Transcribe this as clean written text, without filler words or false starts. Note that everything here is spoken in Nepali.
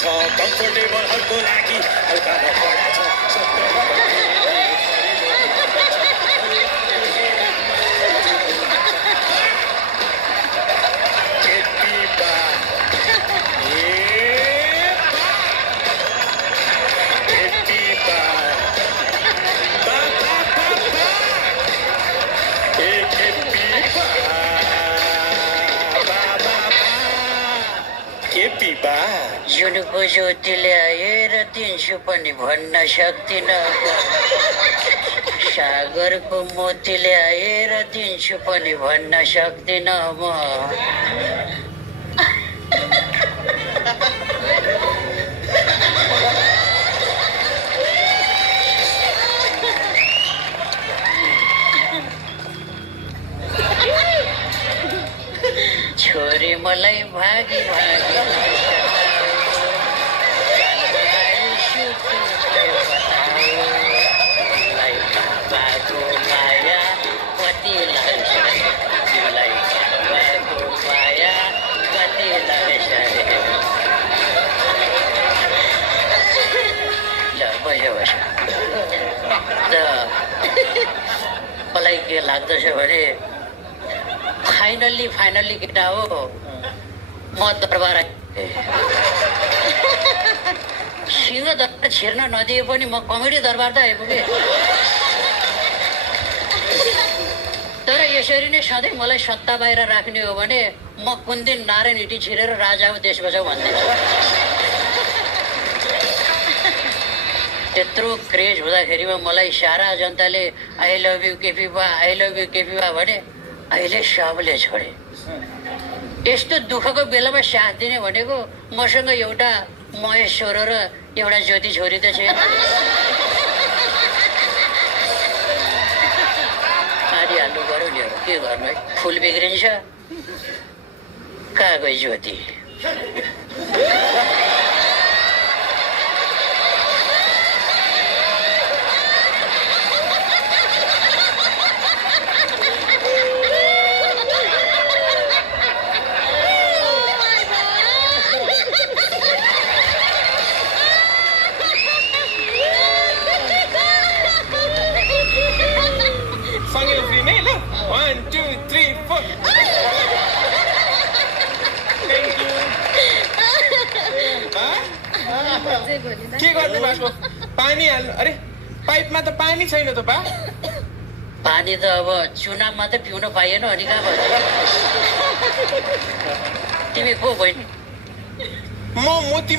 छ कम्फोर्टेबलहरूको लागि हल्कामा बढा छ जुनको ज्योतिले आएर दिन्छु पनि भन्न सक्दिनँ सागरको मोतीले आएर दिन्छु पनि भन्न सक्दिनँ म छोरी मलाई भागी भागी मलाई के लाग्दछ भने फाइनल्ली केटा हो म दरबार सिंह दरबार छिर्न नदिए पनि म कमेडी दरबार त आइपुगेँ तर यसरी नै सधैँ मलाई सत्ता बाहिर राख्ने हो भने म कुन दिन नारायण हिटी छिरेर राजा हो देश बचाउ भन्दैछु त्यत्रो क्रेज हुँदाखेरिमा मलाई सारा जनताले आई लभ यु केपी बा भने अहिले सबले छोडे यस्तो दुःखको बेलामा साथ दिने भनेको मसँग एउटा महेश छोरो र एउटा ज्योति छोरी त छैन हाल्नु पर्यो नि के गर्नु है फुल बिग्रिन्छ कहाँ गई ज्योति के गर्नु भएको पानी हाल्नु अरे पाइपमा त पानी छैन त बा पानी त अब चुनावमा त पिउन पाइएन अनि कहाँ भयो तिमी को बहिनी म मोती